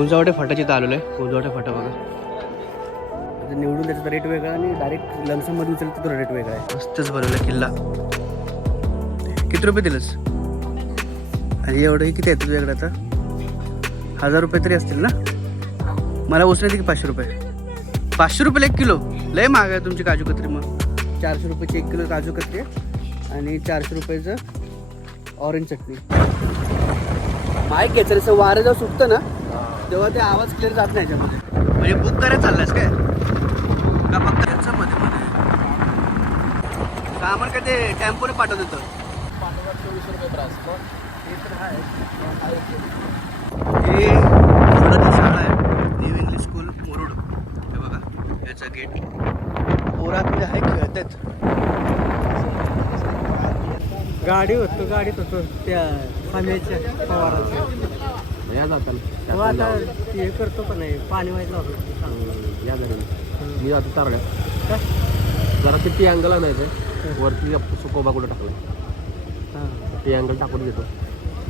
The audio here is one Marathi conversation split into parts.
कुंजावटे फाटाची इथं आलेलो आहे. कुंजावटे फाटा बघा. आता निवडून त्याचा रेट वेगळा आणि डायरेक्ट लमसममध्ये उचलतो तो रेट वेगळा आहे. मस्तच बनवला किल्ला. किती रुपये दिलंस? आणि एवढंही किती आहे तुझ्याकडे आता? 1000 रुपये तरी असतील ना? मला उचलते की 500 रुपये? 500 रुपये 1 किलो? लय महाग आहे तुमची काजू कतरी. मग 400 रुपयाची 1 किलो काजू कतरी आणि 400 रुपयाचं ऑरेंज चटणी. माईक घ्यायचं जसं वारं जेव्हा सुटतं ना तेव्हा ते आवाज क्लिअर जात नाही याच्यामध्ये. म्हणजे बुक करायला चाललायस काय का फक्त त्याचं मध्ये मध्ये सामान काय ते टेम्पोने पाठवत होतं? 24 रुपये ट्रान्सपोर्ट. हे मुलाची शाळा आहे, न्यू इंग्लिश स्कूल मुरुड. हे बघा याचा गेट. पोरात आहे खेळतात. गाडीत होतो त्या खांब्याच्या फवाराच्या या जाताना हो, आता हे करतो पण नाही पाणी व्हायचं होतं. या घरी मी जातो तारड्यात. काय जरा ते टी अँगल आणायचं वरती सुकोबा कुठं टाकलं टी अँगल टाकून घेतो.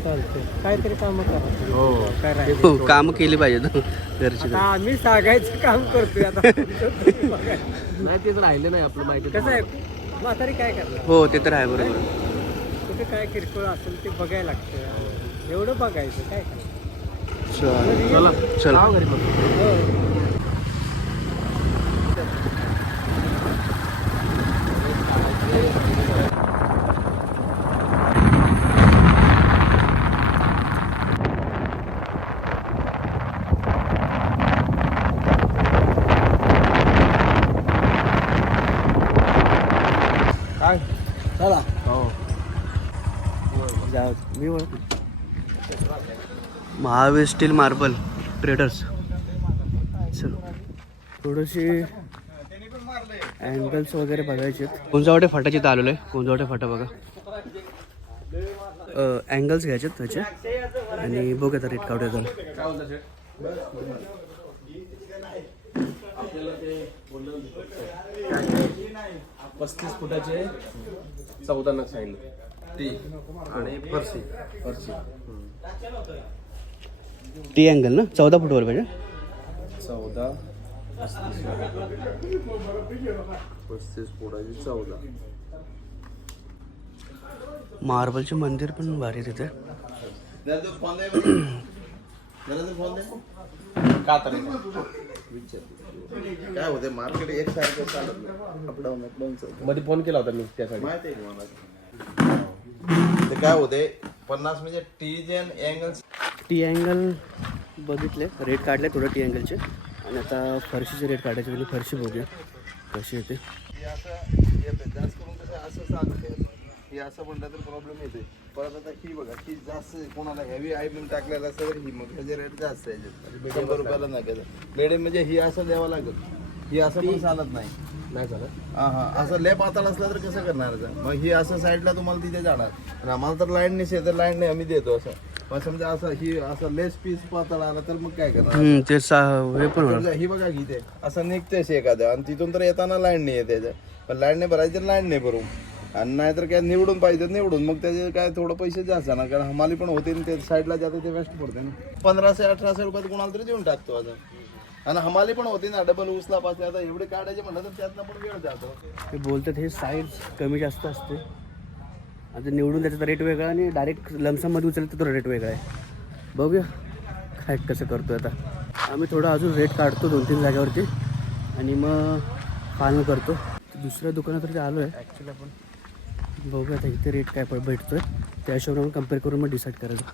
चालते काहीतरी कामं करा. हो काय राहिलं? हो कामं केली पाहिजे घरची. आता आम्ही सांगायचं काम करतोय आता. नाही तेच राहिले नाही आपलं माहिती. कसं आहे म्हातारी काय करणार? हो ते तर आहे बरोबर. कुठे काय किरकोळ असेल ते बघायला लागतं. एवढं बघायचं काय करणार? चला चला घरी मग. हो. काय चला हो जाऊ मी महावीर स्टील मार्बल ट्रेडर्स. चल थोडीशी अँगल्स वगैरे बघायचे. कुंजावटे फाटाची इथं आलेलो आहे. कुंजावटे फाटा बघा. अँगल्स घ्यायचे त्याचे आणि बघ आता रेट काढूया झालं. पस्तीस फुटाचे 14 नग सांगितले ती आणि फरशी टी अँगल ना 14 फूटवर पाहिजे. 14 35 फुटाची 14. मार्बलचे मंदिर पण भारी तिथे. का तर काय होते मार्केट एक सारखं चालत नाही. अपडाऊन मध्ये फोन केला होता मी त्यासाठी. माहिती आहे मला ते काय होते 50 म्हणजे टीजन अँगल्स. टी अँगल बघितले रेट काढले थोडं टी अँगलचे आणि आता फरशीचे रेट काढायचे म्हणजे फरशी बघूया कशी येते. जास्त करून कसं असं चालते हे असं म्हणलं तर प्रॉब्लेम येते. परत आता ही बघा ही जास्त कोणाला हेवी आयबीम टाकलेला असेल तर ही मग ह्याचे रेट जास्त आहे. 100 रुपयाला नाही मिडियम म्हणजे ही असं द्यावं लागेल. ही असं पण चालत नाही चालत. असं लय पातळ असलं तर कसं करणार? मग ही असं साईडला तुम्हाला तिथे जाणार आणि आम्हाला तर लाईन नाही तर लाईन नाही आम्ही देतो असं. मग समजा असं ही असं लेस पीस पातळ आला तर मग काय करणार? ते हे पण होणार. ही बघा की ते असं निघतेच एखाद्या आणि तिथून तर येताना लाईन नाही येते त्याच्या. पण लाईन नाही भरायची तर लाईन नाही भरू आणि नाहीतर काय निवडून पाहिजे निवडून मग त्याचे काय थोडं पैसे जास्त ना कारण हमाली पण होते ते साईडला जाते ते वेस्ट पडते ना. 1500-1800 रुपयात कोणाला तरी देऊन टाकतो आता. आणि हमाली पण होती ना डबल उचला पाचला. आता एवढे काढायचे म्हणलं तर त्यातनं पण वेळ जातो. ते बोलतात हे साईज कमी जास्त असते. आता निवडून त्याचा रेट वेगळा आणि डायरेक्ट लमसममध्ये उचलतो तो रेट वेगळा आहे. बघूया काय कसं करतो आता. आम्ही थोडं अजून रेट काढतो 2-3 जागेवरती आणि मग फायनल करतो. दुसऱ्या दुकानात आलो आहे ॲक्च्युली आपण. बघूया आता इथे रेट काय भेटतो आहे त्या हिशोबाने कम्पेअर करून मग डिसाईड करायचं.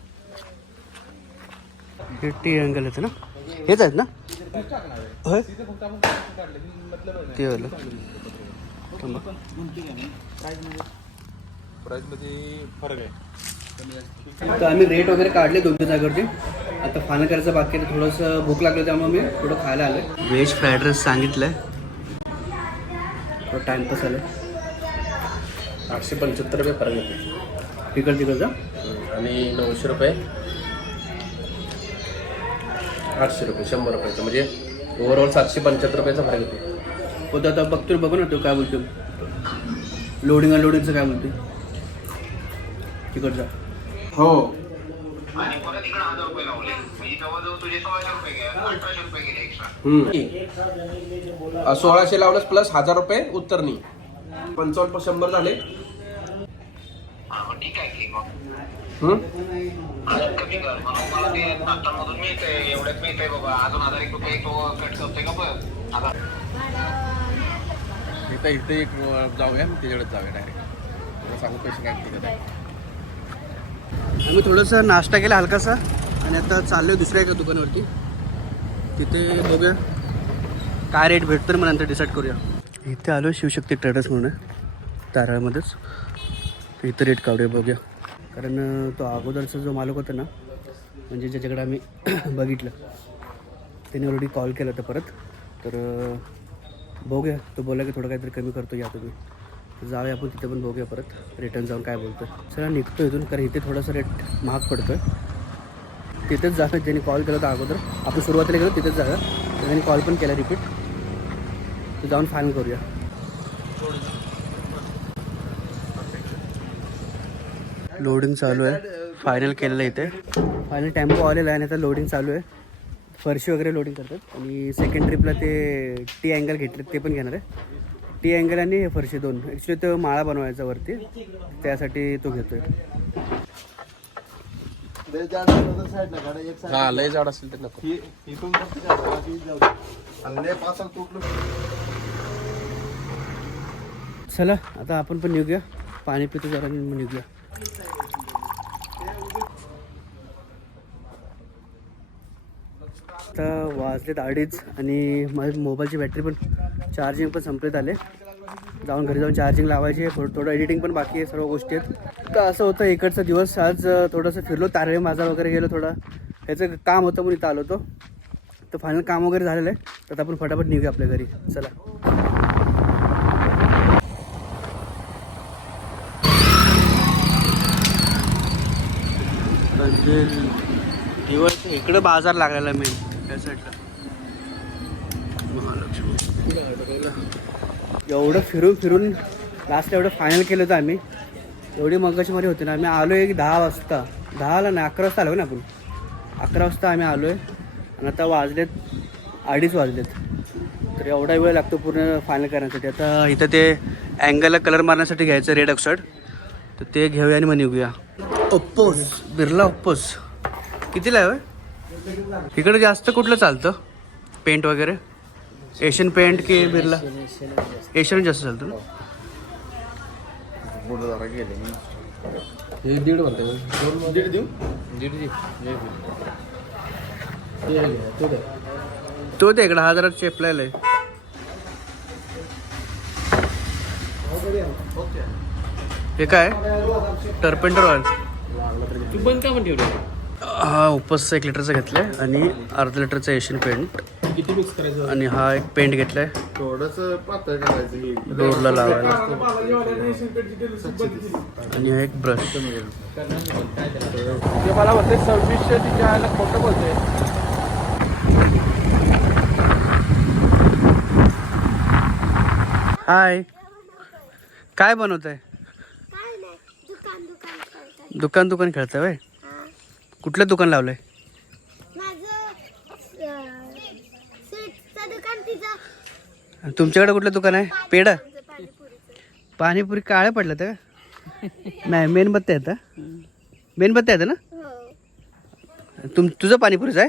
हे टी अँगल येतं ना हेच आहेत ना होय ते वालं. प्राईसमध्ये फरक आहे. तर आम्ही रेट वगैरे काढले 2-3 जागेवरती. आता फायनल करायचं बाकी आहे. थोडंसं भूक लागलं त्यामुळे मी थोडं खायला आलं आहे. व्हेज फ्राईड राईस सांगितलं आहे. थोडं टाईमपास आलं. 875 रुपये फरक येते तिकडचा आणि 900 रुपये 800 रुपये 100 रुपयाचं म्हणजे ओव्हरऑल 775 रुपयाचा फरक येते. होतं आता बघतो बघू ना तो काय बोलतो. लोडिंग अनलोडिंगचं काय बोलतो तिकडचा. हो आणि परत इकडे 1000 रुपये लावले म्हणजे जवळजवळ तुझे 1600 रुपये गेले 1800 रुपये गेले एक्स्ट्रा. 1600 लावलंस प्लस 1000 रुपये उत्तरनी 55 100 झाले. हा मग ठीक आहे की मग हम्म? अजून कमी कर म्हणून मला ते नाश्तामधून मिळतंय एवढ्याच मिळतंय बाबा अजून 1001 रुपये तो कट करतोय का बघ आता इथे एक जाऊया त्याच्याकडे जाऊया डायरेक्ट तुला सांगू पैसे काय तिकडे काय. मी थोडंसं नाश्ता केला हलकासा आणि आता चाललो आहे दुसऱ्या एका दुकानावरती. तिथे बघूया काय रेट भेटतं तर मग नंतर डिसाईड करूया. इथे आलो शिवशक्ती ट्रेडर्स म्हणून ताराळमध्येच. तर इथं रेट काढूया बघूया. कारण तो अगोदरचा जो मालक होता ना म्हणजे ज्याच्याकडे आम्ही बघितलं त्याने ऑलरेडी कॉल केला होता परत. तर बघूया तो बोला की थोडं काहीतरी कमी करतो या तुम्ही. तर जाऊया आपण तिथे पण बघूया परत रिटर्न जाऊन काय बोलतो. चला निघतो इथून कारण इथे थोडासा रेट महाग पडतो आहे. तिथेच जाणं ज्यांनी कॉल केला होता अगोदर आपण सुरुवातीला गेलो तिथेच जागा त्यांनी कॉल पण केला रिपीट. तर जाऊन फायनल करूया. लोडिंग चालू आहे. फायनल केलेलं आहे इथे. फायनल टेम्पो आलेला आहे आणि आता लोडिंग चालू आहे. फरशी वगैरे लोडिंग करतात आणि सेकंड ट्रिपला ते टी अँगल घेतले ते पण घेणार आहे. टी अँगल आणि हे फरशी दोन. ॲक्च्युली तो माळा बनवायचा वरती त्यासाठी तो घेतोय. हा लय जाड असेल तर नको. चला आता आपण पण निघूया. पाणी पितो जरा आणि मग निघूया. आता वाजलेत 2:30 आणि माझ्या मोबाईलची बॅटरी पण चार्जिंग पण संपलेत आले. जाऊन घरी जाऊन चार्जिंग लावायची. थोडं एडिटिंग पण बाकी आहे. सर्व गोष्टी आहेत. तर असं होतं इकडचा दिवस. आज थोडंसं फिरलो तारळे बाजार वगैरे गेलो. थोडं ह्याचं काम होतं म्हणून इथं आलो होतो. तर फायनल काम वगैरे झालेलं आहे. तर आपण फटाफट निघूया आपल्या घरी. चला दिवस इकडं बाजार लागलेला मेन त्या साईडला महालक्ष्मी. एवढं फिरून फिरून लास्टला एवढं फायनल केलं होतं आम्ही. एवढी मगाशीमध्ये होती ना. आम्ही आलो आहे 10 वाजता. 10ला नाही 11 वाजता आलो ना आपण. 11 वाजता आम्ही आलो आहे आणि आता वाजलेत 2:30 वाजलेत. तर एवढा वेळ लागतो पूर्ण फायनल करण्यासाठी. आता इथं ते अँगलला कलर मारण्यासाठी घ्यायचं रेड ऑक्साईड. तर ते घेऊया आणि मग निघूया. ओप्पोस बिर्ला ओप्पोस कितीला आहे? इकडे जास्त कुठलं चालतं पेंट वगैरे? एशियन पेंट की बिर्ला? एशियन जास्त चालतं ना. हे 1.5 म्हणते 1.5 देऊ 1.5 तो ते इकडं 1000 चेपलायला आहे. हे काय टर्पेंटर ऑइल. तू बंद का पण ठेवलं? हा उपसचं 1 लिटरचं घेतलं आहे आणि अर्धा लिटरचं एशियन पेंट. किती मिक्स करायचं? आणि हा एक पेंट घेतला आहे थोडंसं पातळ करायचं डोरला लावायला. आणि हा एक ब्रश. ते मला म्हणते 2600 तिच्या आयला खोटं बोलतोय. हाय काय बनवत आहे? दुकान खेळताय वय? कुठलं दुकान लावलंय? तुमच्याकडे कुठलं दुकान आहे? पेढा पाणीपुरी काळ्या पडलं तर नाही मेणबत्ती आहेत. मेणबत्ती आहेत ना. तुझं पाणीपुरीच आहे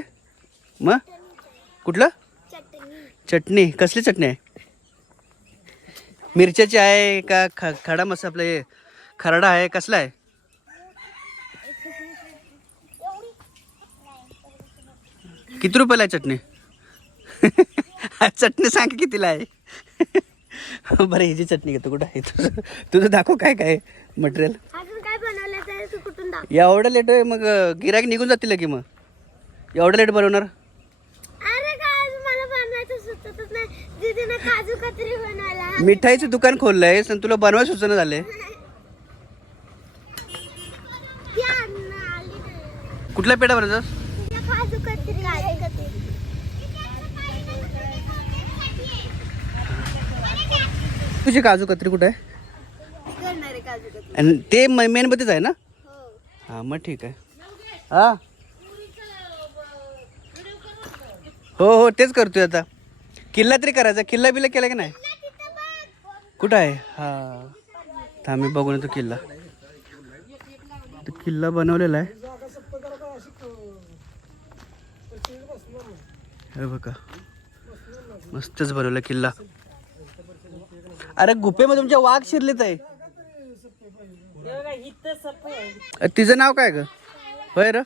मग? कुठलं चटणी? कसली चटणी आहे? मिरच्याची आहे का खडा मसाला आपलं हे खरडा आहे कसला आहे? किती रुपयाला आहे चटणी? चटणी सांग कितीला आहे? बरं ह्याची चटणी घेतो. कुठं आहे तुझं दाखव काय काय मटेरियल. एवढं लेट आहे मग गिरायक निघून जातील की मग एवढं लेट बनवणार? मिठाईचं दुकान खोललंय आणि तुला बनवाय सुचना झाले. कुठला पेढा बनवतात? तुझी काजू कतरी कुठे आहे? आणि ते मेणबत्तीच आहे ना. हां मग ठीक आहे. हा हो तेच करतोय आता. किल्ला तरी करायचा. किल्ला बिल्ला केला की नाही? कुठं आहे? हा थांब मी बघून येतो किल्ला. किल्ला बनवलेला आहे. हे बघा मस्तच बनवला किल्ला. अरे गुफेमध्ये तुमच्या वाघ शिरलेत आहे. तिचं नाव काय ग? होय र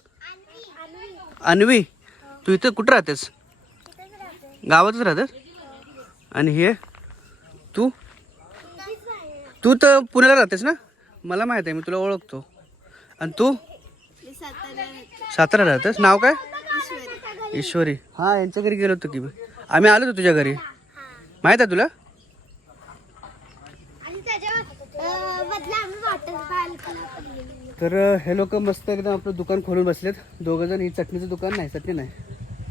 अन्वी. तू इथं कुठं राहतेस? गावातच राहतेस? आणि हे तू तू तर पुण्याला राहतेस ना? मला माहित आहे, मी तुला ओळखतो. आणि तू सातारा राहतेस? नाव काय? ईश्वरी. हा यांच्या घरी गेलो होतो की आम्ही आलो होतो तुझ्या घरी. माहित आहे तुला? तर हे लोक मस्त एकदम आपलं दुकान खोलून बसलेत दोघं जण. ही चटणीचं दुकान नाही, चटणी नाही,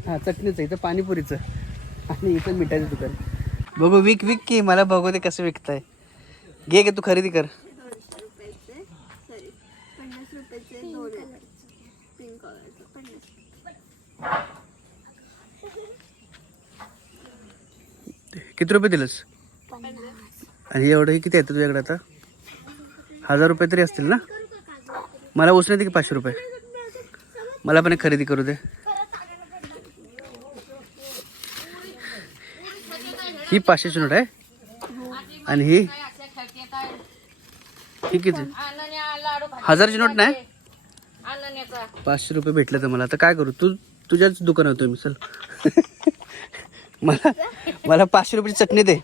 हां चटणीचं. इथं पाणीपुरीचं आणि इथं मिठाईचं दुकान. बघू विक की मला बघू दे कसं विकताय. घे तू खरेदी कर. किती रुपये दिलंस? आणि एवढं किती येतं तुझ्याकडे आता? 1000 रुपये तरी असतील ना? मला उसने दे की 500 रुपये. मला पण एक खरेदी करू दे. ही 500ची नोट आहे. आणि ही किती? 1000ची नोट नाही. 500 रुपये भेटले तर मला. आता काय करू? तुझ्याच दुकानात होतो मी. चल मला 500 रुपयाची चटणी दे.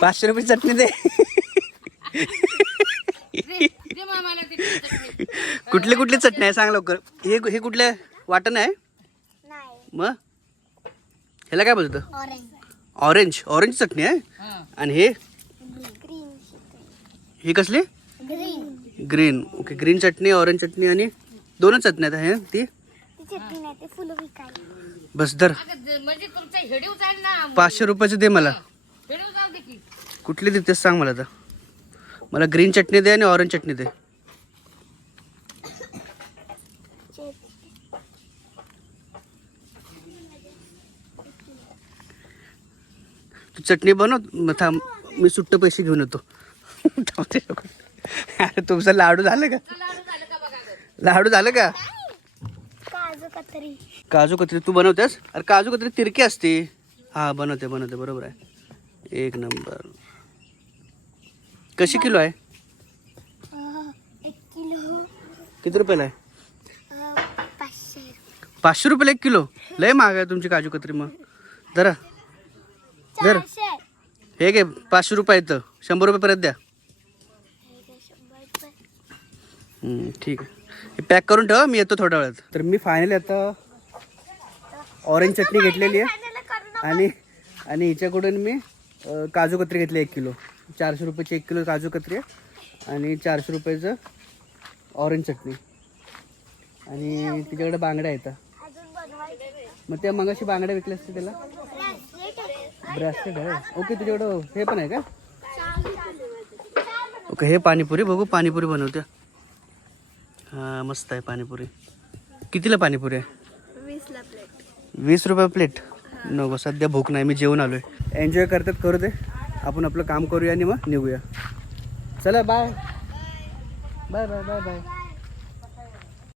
500 रुपयाची चटणी दे. कुठली चटणी आहे सांग लवकर. हे कुठले वाटण आहे? मग ह्याला काय बोलतं? ऑरेंज चटणी आहे. आणि हे कसली? ग्रीन. ओके ग्रीन चटणी, ऑरेंज चटणी आणि दोनच चटणी आहेत. हे ती बस धर. 500 रुपयाचं दे मला. कुठली देतेस सांग मला. आता मला ग्रीन चटणी दे आणि ऑरेंज चटणी दे. तू चटणी बनव. थांब मी सुट्टे पैसे घेऊन येतो. अरे तुमचं लाडू झालं का? लाडू झालं का? काजू कतरी तू बनवतेस? अरे काजू कतरी तिरकी असते. हा बनवते बरोबर आहे. एक नंबर. कशी किलो आहे? 1 किलो. किती रुपयाला आहे? 500 रुपयाला 1 किलो. लय महाग आहे तुमची काजू कतरी. मग जरा धर. हे घे 500 रुपये येतं. 100 रुपये परत द्या. ठीक आहे. हे पॅक करून ठेवा, मी येतो थोड्या वेळात. तर मी फायनली आता ऑरेंज चटणी घेतलेली आहे. आणि हिच्याकडून मी काजू कतरी घेतली 1 किलो. 400 रुपयाची 1 किलो काजू कतरी आहे. आणि 400 रुपयाचं ऑरेंज चटणी. आणि तिच्याकडे बांगड्या येतात. मग त्या मगाशी बांगड्या विकल्या असते त्याला ब्रेसलेट आहे. ओके तुझ्याकडं हे पण आहे का? ओके हे पाणीपुरी. बघू पाणीपुरी बनवते. हां मस्त आहे पाणीपुरी. कितीला पाणीपुरी आहे? 20 रुपये प्लेट. नको सध्या भूक नाही, मी जेवून आलोय. एन्जॉय करतात करू दे. आपण आपलं काम करूया आणि मग निघूया. चला bye bye bye bye bye.